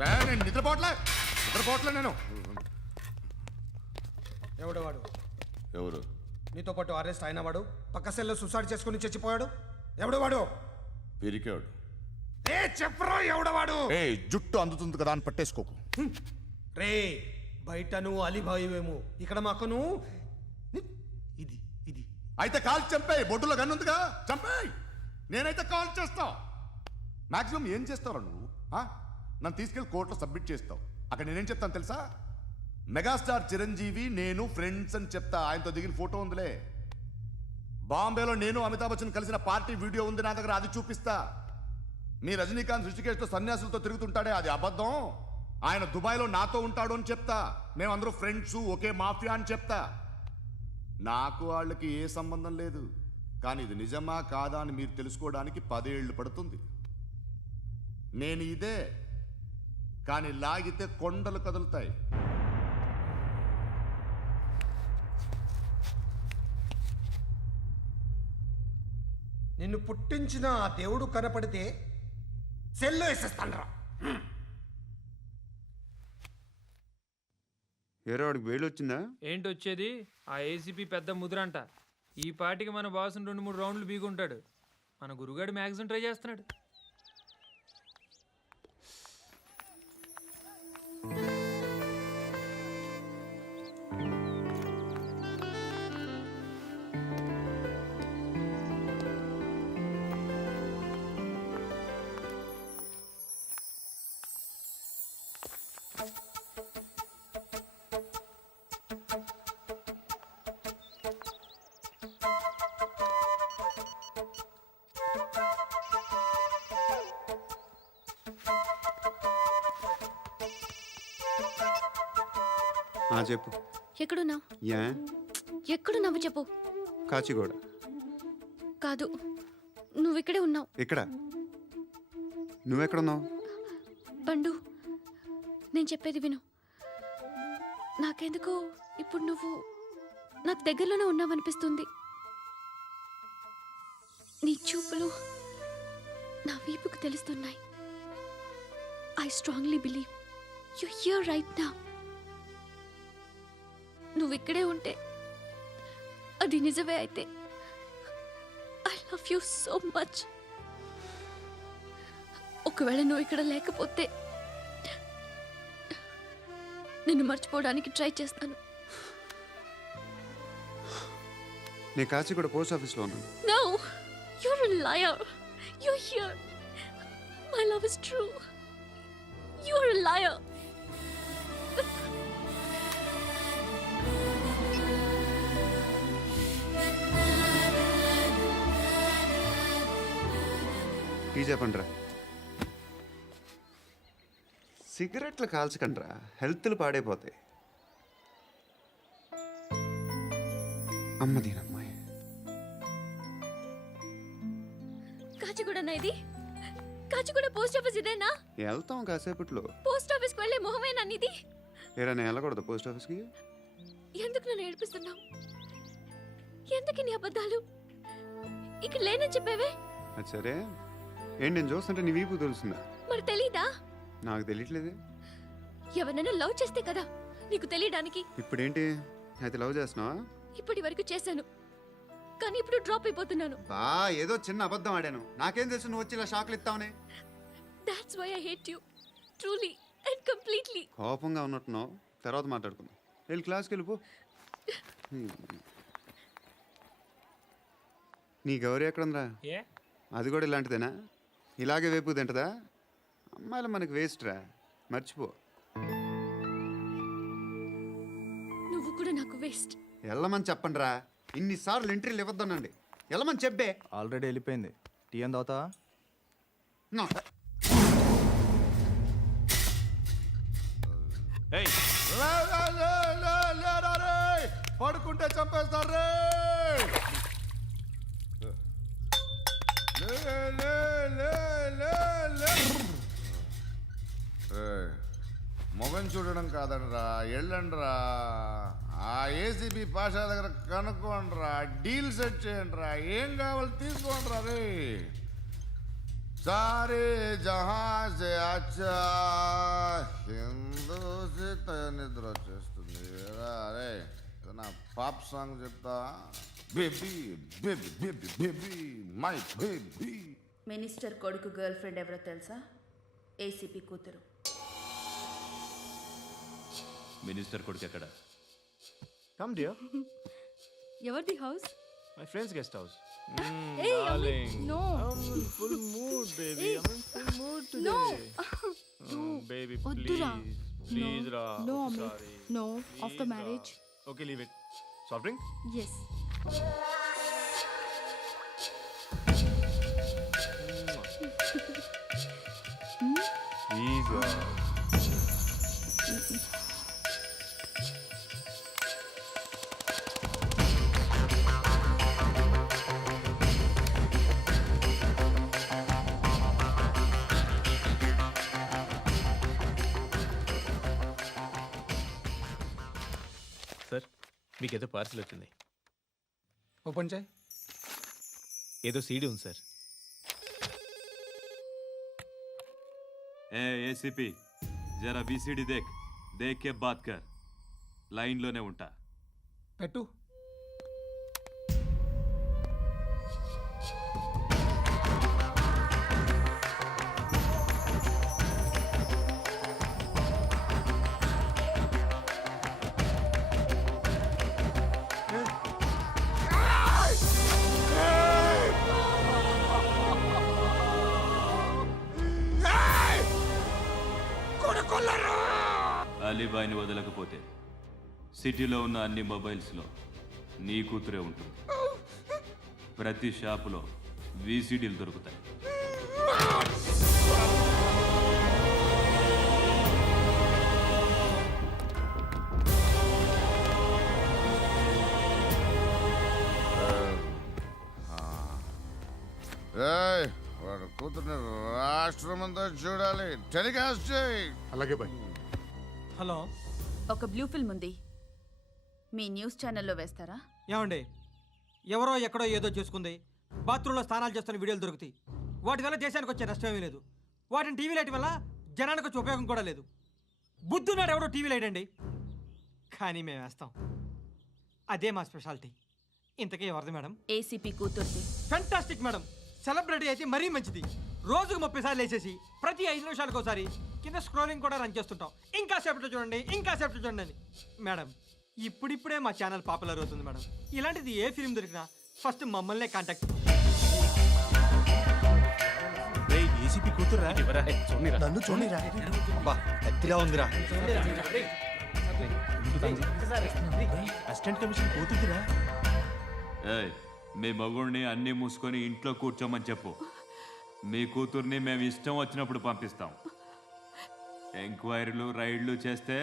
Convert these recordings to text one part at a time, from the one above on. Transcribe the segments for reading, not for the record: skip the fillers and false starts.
నేను నిద్రపోవట్లే నేను. ఎవడవాడు? ఎవరు? నీతో పాటు అరెస్ట్ అయిన వాడు, పక్క సెల్లో సూసైడ్ చేసుకుని చచ్చిపోయాడు. ఎవడవాడు? పిరికాడు. చెప్పరా ఎవడవాడు? జుట్టు అందుతుంది కదా అని పట్టేసుకోకు. రే బయట నువ్వు అలీబాయివేమో, ఇక్కడ మాకు నువ్వు ఇది ఇది అయితే కాల్ చంపేయి. బొడ్డులో గన్నుందిగా, చంపేయి. నేనైతే కాల్ చేస్తా. మాక్సిమం ఏం చేస్తావు నువ్వు? నన్ను తీసుకెళ్లి కోర్టులో సబ్మిట్ చేస్తావు. అక్కడ నేనేం చెప్తాను తెలుసా? మెగాస్టార్ చిరంజీవి నేను ఫ్రెండ్స్ అని చెప్తా. ఆయనతో దిగిన ఫోటో ఉందిలే. బాంబేలో నేను అమితాబ్ బచ్చన్ కలిసిన పార్టీ వీడియో ఉంది నా దగ్గర, అది చూపిస్తా. మీ రజనీకాంత్ ఋషికేష్తో సన్యాసులతో తిరుగుతుంటాడే, అది అబద్ధం. ఆయన దుబాయ్లో నాతో ఉంటాడు అని చెప్తా. మేమందరూ ఫ్రెండ్స్, ఒకే మాఫియా అని చెప్తా. నాకు వాళ్ళకి ఏ సంబంధం లేదు. కానీ ఇది నిజమా కాదా అని మీరు తెలుసుకోవడానికి 10 ఏళ్ళు పడుతుంది. నేను ఇదే, కానీ లాగితే కొండలు కదులుతాయి. నిన్ను పుట్టించిన ఆ దేవుడు కనపడితే సెల్లో వేసేస్తానరా. వాడికి వేలు వచ్చిందా? ఏంటి వచ్చేది? ఆ ఏసీపీ పెద్ద ముద్రంట. ఈ పాటికి మన బాసును 2-3 రౌండ్లు బీగుంటాడు. మన గురుగాడు మ్యాగజైన్ ట్రై చేస్తున్నాడు. చెప్పు. ఎక్కడున్నావు? యా ఎక్కడున్నావు చెప్పు. కాచిగూడ. కాదు, నువ్వు ఇక్కడే ఉన్నావు. ఇక్కడ నువ్వెక్కడున్నావు? పండు, నేను చెప్పేది విను. నాకెందుకో ఇప్పుడు నువ్వు నాకు దగ్గరలోనే ఉన్నావనిపిస్తుంది. నీ చూపులు నా వీపుకు తెలుస్తున్నాయి. I strongly believe you here right now. నువ్వు ఇక్కడే ఉంటే అది నిజమే అయితే I love you so much. ఒకవేళ నువ్వు ఇక్కడ లేకపోతే నిన్ను మర్చిపోవడానికి ట్రై చేస్తాను. నేను కాచిగూడ పోస్ట్ ఆఫీస్లో ఉన్నాను. No, you're a liar. You're here. My love is true. You're a liar. Tea చెప్పండిరా. సిగరెట్లు కాల్చకండ్రా, హెల్త్లు పాడైపోతాయి. అమ్మదీనమ్మాయి. కాచిగూడనా ఇది? కాచిగూడ పోస్ట్ ఆఫీస్ ఇదేనా? వెళ్తాం కాసేపట్లో. పోస్ట్ ఆఫీస్కి వెళ్ళే మొహమేనా నీది? ఏరా నేను వెళ్ళకూడదు పోస్ట్ ఆఫీస్కి? ఎందుకు నన్ను ఏడిపిస్తున్నావు? ఎందుకు నీ అబద్ధాలు? ఇక్కడ లేనని చెప్పేవే. అది సరే, ఏంటి నేను చూస్తుంటే నీ వీపు తెలుస్తుందా? మరి తెలీదా? నాకు తెలియట్లేదే. ఎవరైనా లవ్ చేస్తే కదా నీకు తెలియడానికి. ఇప్పుడేంటి అయితే లవ్ చేస్తున్నావా? ఇప్పటి వరకు చేశాను, కానీ ఇప్పుడు డ్రాప్ అయిపోతున్నాను. ఏదో చిన్న అబద్ధం ఆడాను. నాకేం తెలుసు నువ్వు వచ్చి ఇలా షాక్లు ఇస్తావని. That's why I hate you. Truly and completely. కోపంగా ఉన్నట్టున్నావు, తర్వాత మాట్లాడుకుందాం. వెళ్ళి క్లాస్కి వెళ్ళిపో. నీ గౌరీ ఎక్కడుందిరా? అది కూడా ఇలాంటిదేనా? ఇలాగే వేపు తింటదా? అమ్మాయిలు మనకి వేస్ట్ రా, మర్చిపో. నువ్వు కూడా నాకు వేస్ట్. వెళ్ళమని చెప్పండి రా. ఇన్నిసార్లు ఎంట్రీలు ఇవ్వద్దనండి. వెళ్ళమని చెప్పే. ఆల్రెడీ వెళ్ళిపోయింది. టీ ఎంత అవుతా? పడుకుంటే చంపేస్తారు రే. మొగం చూడడం కాదండ్రా, వెళ్ళండ్రా. ఆ ఏసీబీ పాషా దగ్గర కనుక్కోండ్రా, డీల్ సెట్ చేయండిరా, ఏం కావాలి తీసుకోండిరా రే. सारे जहां से अच्छा హిందూసిత నిద్ర వచ్చేస్తుంది అరే నా పాప్ సాంగ్ చెప్తా baby baby baby baby my baby minister కొడుకు గర్ల్ ఫ్రెండ్ ఎవరో తెలుసా? ఏసీపీ కూతురు. మినిస్టర్ కొడుకు ఎక్కడ? Come dear. ఎవరిది house? My friend's guest house. No full mood baby. I am full mood no today. Baby వద్దురా. Please రా. No no after marriage. Okay leave it. Soft drink? Yes. Please. Sir మీకేదో parcel వచ్చింది. Open చేయి. ఏదో CD ఉంది sir. ACP జరా BCD దేక్ కే bath కర్. లైన్లోనే ఉంటా. పెట్టు. అలీబాయిని వదలకపోతే సిటీలో ఉన్న అన్ని మొబైల్స్లో నీ కూతురే ఉంటుంది. ప్రతి షాపులో వీసీడీలు దొరుకుతాయి. వాడు కూతుర్ని రాష్ట్రం అంతా చూడాలి. టెలికాస్ట్ చేయి. అలాగే బాయ్. హలో. ఒక బ్లూ ఫిల్మ్ ఉంది, మీ న్యూస్ ఛానల్లో వేస్తారా? ఏమండి, ఎవరో ఎక్కడో ఏదో చేసుకుంది, బాత్రూంలో స్నానాలు చేస్తున్న వీడియోలు దొరుకుతాయి. వాటి వల్ల దేశానికి వచ్చే నష్టం ఏమీ లేదు. వాటిని టీవీ లైట్ వల్ల జనానికి వచ్చే ఉపయోగం కూడా లేదు. బుద్ధున్నాడు ఎవడో టీవీ లైట్ అండి, కానీ మేము వేస్తాం. అదే మా స్పెషాలిటీ. ఇంతకీ ఎవరిది మేడం? ఏసీపీ కూతురుది. Fantastic madam. సెలబ్రిటీ అయితే మరీ మంచిది. రోజుకు 30 సార్లు వేసేసి ప్రతి 5 నిమిషాలకు ఒకసారి కింద స్క్రోలింగ్ కూడా రన్ చేస్తుంటాం. ఇంకా సేపట్లో చూడండి, ఇంకా సేపట్లో చూడండి అని. మేడం, ఇప్పుడిప్పుడే మా ఛానల్ పాపులర్ అవుతుంది మేడం. ఇలాంటిది ఏ ఫిల్మ్ దొరికినా ఫస్ట్ మమ్మల్నే కాంటాక్ట్. ఏసీపీ కూతురా? నన్ను చూడరా. బా ఎత్తిలా ఉందిరా. Assistant commission కూతురురా. మీ మగుడిని అన్నీ మూసుకొని ఇంట్లో కూర్చోమని చెప్పు. మీ కూతుర్ని మేము ఇష్టం వచ్చినప్పుడు పంపిస్తాం. ఎంక్వైరీలు రైడ్లు చేస్తే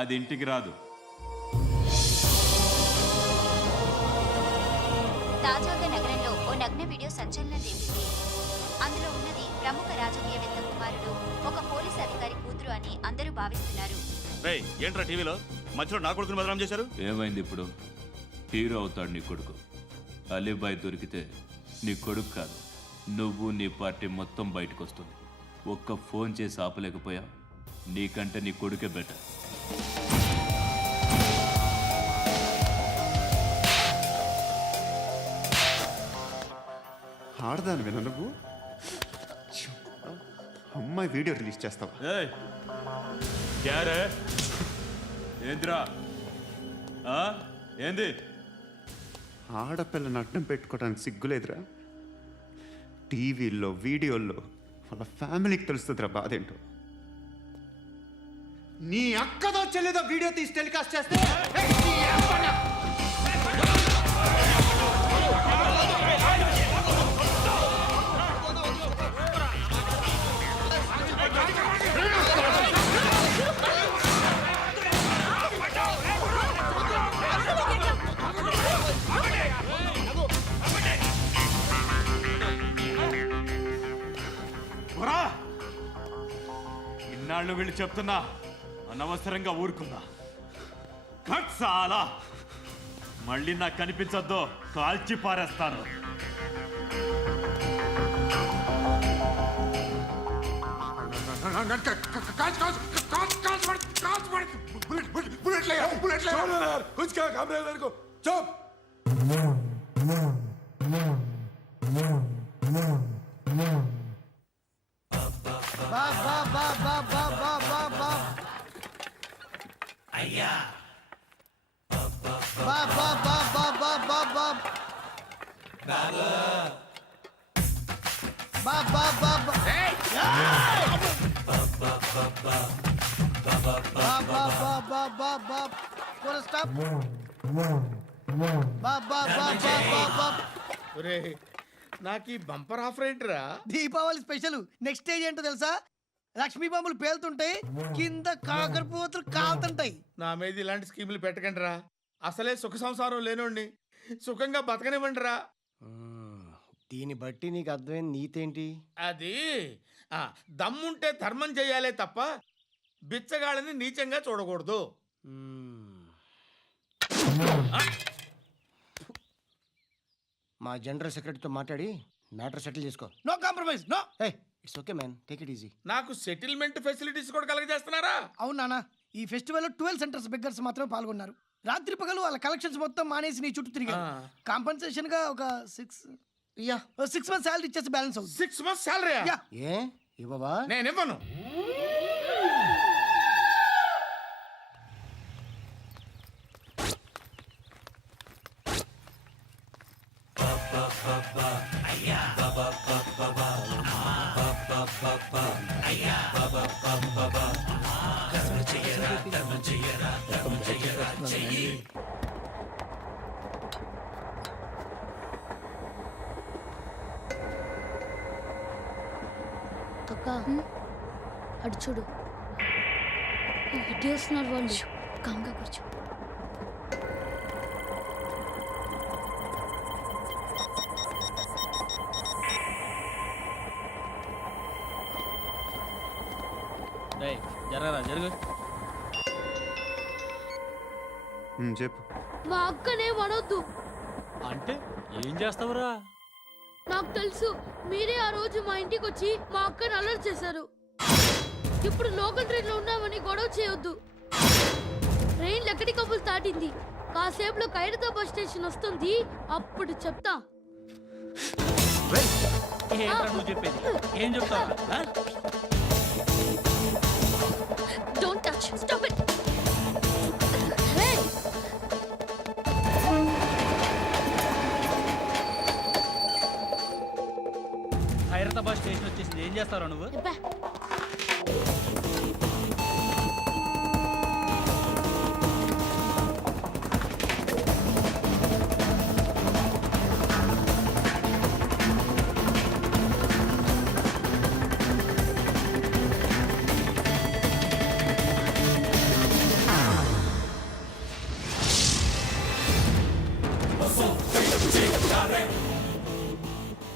అది ఇంటికి రాదు. తాజాగా నగరంలో ఓ నగ్న వీడియో సంచలనం రేపింది. అందులో ఉన్నది ప్రముఖ రాజకీయవేత్త కుమారుడు, ఒక పోలీస్ అధికారి కూతురు అని అందరూ భావిస్తున్నారు. ఏంట్రా టీవీలో మధ్యలో నా కొడుకుని బదనాం చేశారు? ఏమైంది ఇప్పుడు? హీరో అవుతాడు నీ కొడుకు. అలీబాయ్ దొరికితే నీ కొడుకు కాదు, నువ్వు నీ పార్టీ మొత్తం బయటకు వస్తుంది. ఒక్క ఫోన్ చేసి ఆపలేకపోయా? నీకంటే నీ కొడుకే బెటర్. ఆడదాను విన నువ్వు. అమ్మాయి వీడియో రిలీజ్ చేస్తావా? ఏంద్రా ఏంది? ఆడపిల్లని అడ్డం పెట్టుకోవడానికి సిగ్గులేదురా? టీవీల్లో వీడియోల్లో వాళ్ళ ఫ్యామిలీకి తెలుస్తుందిరా బాధ ఏంటో. నీ అక్కదో చెల్లిదో వీడియో తీసి టెలికాస్ట్ చేస్తే ఇన్నాళ్ళు వీళ్ళు చెప్తున్నా అనవసరంగా ఊరుకుందా. చాలా మళ్ళీ నాకు కనిపించొద్దు, కాల్చి పారేస్తాను. నాకు ఈ బంపర్ ఆఫర్ ఏంటిరా? దీపావళి స్పెషల్ నెక్స్ట్ స్టేజ్ ఏంటో తెలుసా? లక్ష్మీ బాంబులు పేలుతుంటాయి, కింద కాకరపోతులు కాలుతుంటాయి. నా మీద ఇలాంటి స్కీములు పెట్టకండి రా. అసలే సుఖ సంసారం లేనోడిని సుఖంగా బతకనివ్వండి రా. దీన్ని బట్టి నీకు అర్థమైన నీతేంటి? అది దమ్ముంటే ధర్మం చేయాలే తప్ప బిచ్చగాళ్ళని నీచంగా చూడకూడదు. మా జనరల్ సెక్రటరీతో మాట్లాడి మ్యాటర్ సెటిల్ చేసుకో. No compromise, no. It's okay man, take it easy. నాకు సెటిల్మెంట్ ఫెసిలిటీస్ కూడా కలగజేస్తున్నారా? అవును నాన్న, ఈ ఫెస్టివల్లో 12 సెంటర్స్ బెగ్గర్స్ మాత్రమే పాల్గొన్నారు. రాత్రి పగలు వాళ్ళ కలెక్షన్స్ మొత్తం మానేసి నీ చుట్టూ తిరిగారు. కాంపన్సేషన్ గా ఒక 6 మంత్స్ శాలరీ ఇచ్చేసి బ్యాలెన్స్ అవుతుంది. 6 months శాలరీ? ఏ ఇవ్వవా? నేను ఇవ్వను. అక్క అటు చూడు, ఇటు వస్తున్నారు వాళ్ళు. కామ్గా కూర్చో. జరగరా జరుగు. చెప్పు. మా అక్కనే వనొద్దు. అంటే ఏం చేస్తావురా? నాకు తెలుసు, మీరే ఆ రోజు మా ఇంటికి వచ్చి మా అక్కని అలర్ట్ చేశారు. ఇప్పుడు లోకల్ ట్రైన్ లో ఉన్నామని గొడవ చేయొద్దు. ట్రైన్ ఎక్కడి కబులు దాటింది. కాసేపులో ఖైరతాబాద్ స్టేషన్ వస్తుంది, అప్పుడు చెప్తా. నువ్వు చెప్పేది ఏం చెప్తావు? Don't touch. Stop it. Khairatabad station వచ్చేసింది, ఏం చేస్తారా నువ్వు?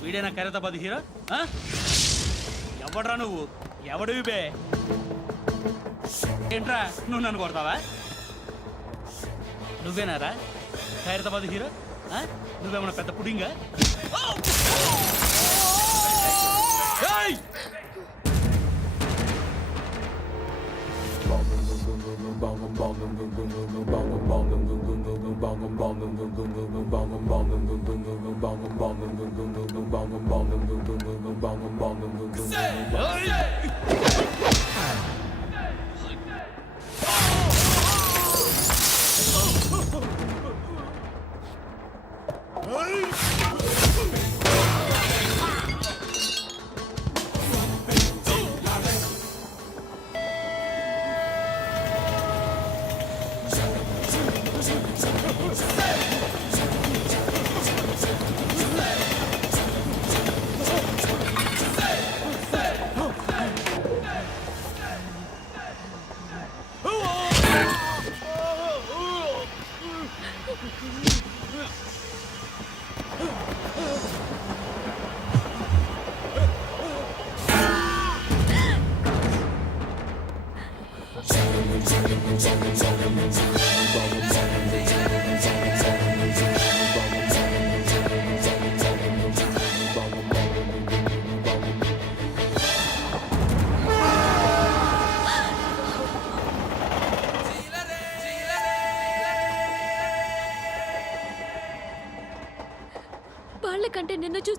వీడేనా ఖైరతాబాద్ హీరో? ఎవడ్రా నువ్వు? ఎవడివి బే? ఏంట్రా నువ్వు నన్ను కొడతావా? నువ్వేనారా ఖైరతాబాద్ హీరో? నువ్వేమన్నా పెద్ద పుడింగా?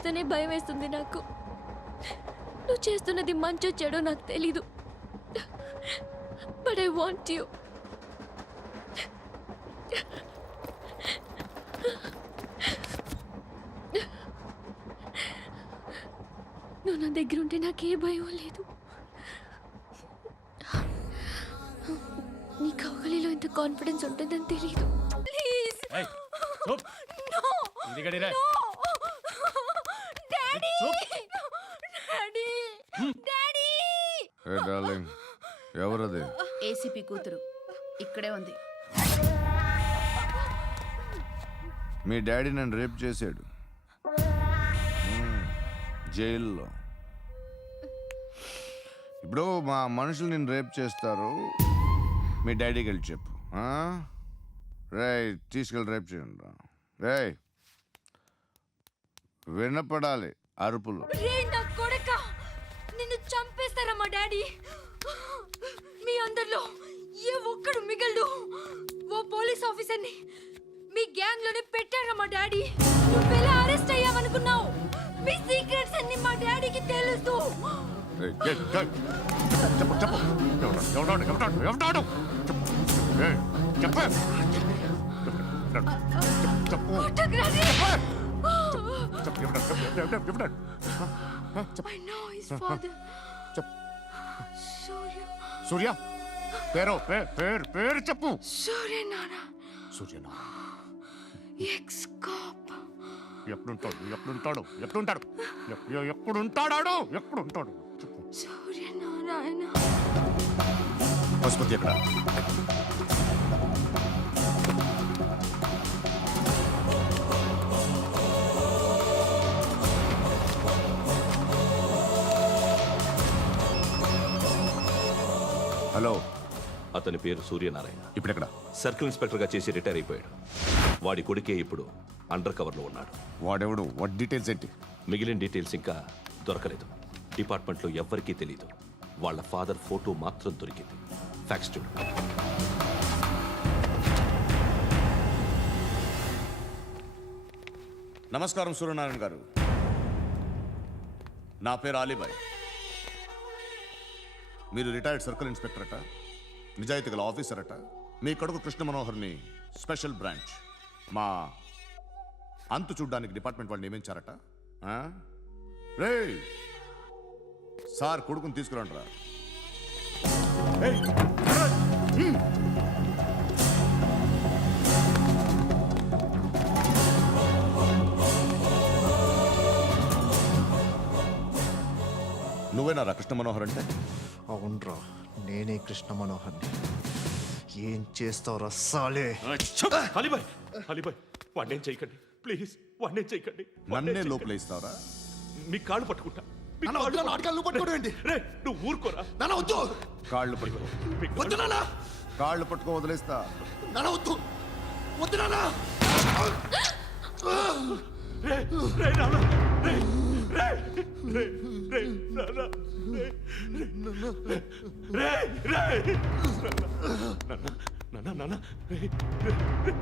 చూస్తేనే భయం వేస్తుంది నాకు. నువ్వు చేస్తున్నది మంచో చెడో నాకు తెలీదు. But I want you. నువ్వు నా దగ్గర ఉంటే నాకే భయం లేదు. నీ కౌగలిలో ఇంత కాన్ఫిడెన్స్ ఉంటుందని తెలీదు. ప్లీజ్ ఏ డార్లింగ్, ఎవరది? ఏసీపీ కూతురు ఇక్కడే ఉంది. మీ డాడీ నన్ను రేప్ చేశాడు జైల్లో. ఇప్పుడు మా మనుషులు నిన్ను రేప్ చేస్తారు, మీ డాడీకి వెళ్ళి చెప్పు. రే తీసుకెళ్ళి రేప్ చేయండి. రే వినపడాలి అరుపులు. నిన్ను చంపేస్తారా మా డాడీ? మీ అందరిలో ఏ ఒక్కడు మిగలడు. ఓ పోలీస్ ఆఫీసర్ని మీ గ్యాంగ్ లోనే పెట్టారా మా డాడీ? నువ్వెలా అరెస్ట్ అయ్యావనుకున్నావు? మీ సీక్రెట్స్ అన్ని మా డాడీకి తెలుసు. చెప్పు చెప్పు, ఎవడాడు ఎవడాడు ఎవడాడు చెప్పు చెప్పు I know his father. సూర్య పేరు పేరు పేరు చెప్పు. సూర్య నాన్న. సూర్య ఎక్స్ కాప్. ఎక్కడుంటాడు ఎక్కడుంటాడు ఎక్కడుంటాడు ఎక్కడుంటాడాడు ఎక్కడుంటాడు చెప్పు. సూర్య నారాయణ. పశుపతి ఎక్కడ? హలో, అతని పేరు సూర్యనారాయణ. ఇప్పుడెక్కడ? సర్కిల్ ఇన్స్పెక్టర్గా చేసి రిటైర్ అయిపోయాడు. వాడి కొడుకే ఇప్పుడు అండర్ కవర్లో ఉన్నాడు. వాడెవడు? వాట్ డీటెయిల్స్ ఏంటి? మిగిలిన డీటెయిల్స్ ఇంకా దొరకలేదు. డిపార్ట్మెంట్లో ఎవ్వరికీ తెలియదు. వాళ్ళ ఫాదర్ ఫోటో మాత్రం దొరికింది. ఫ్యాక్స్ చూడు. నమస్కారం సూర్యనారాయణ గారు. నా పేరు అలీబాయ్. మీరు రిటైర్డ్ సర్కిల్ ఇన్స్పెక్టర్ అట, నిజాయితీ గల ఆఫీసర్ అట. మీ కొడుకు కృష్ణ మనోహర్ని స్పెషల్ బ్రాంచ్ మా అంతు చూడ్డానికి డిపార్ట్మెంట్ వాళ్ళు నియమించారట. రే సార్ కొడుకుని తీసుకురండి రా. నువ్వేనా రా కృష్ణ మనోహర్ అంటే? అవునరా, నేనే కృష్ణ మనోహర్ని. ఏం చేస్తావురా సాలే? అలీబాయ్, అలీబాయ్, వాడినేం చేయకండి ప్లీజ్, వాడినేం చేయకండి. నన్నే లోపల ఇస్తావరా? మీ కాళ్ళు పట్టుకుంటా. రే నువ్వు ఊరుకోరా. వద్దు, కాళ్ళు పట్టుకో. వద్దు నాన్న, కాళ్ళు పట్టుకో వదిలేస్తా. వద్దు, వద్దు నాన్న. రే రే నాన్న, రే రే రే రే నాన్న, రే రే రే రే నాన్న నాన్న నాన్న, రే రే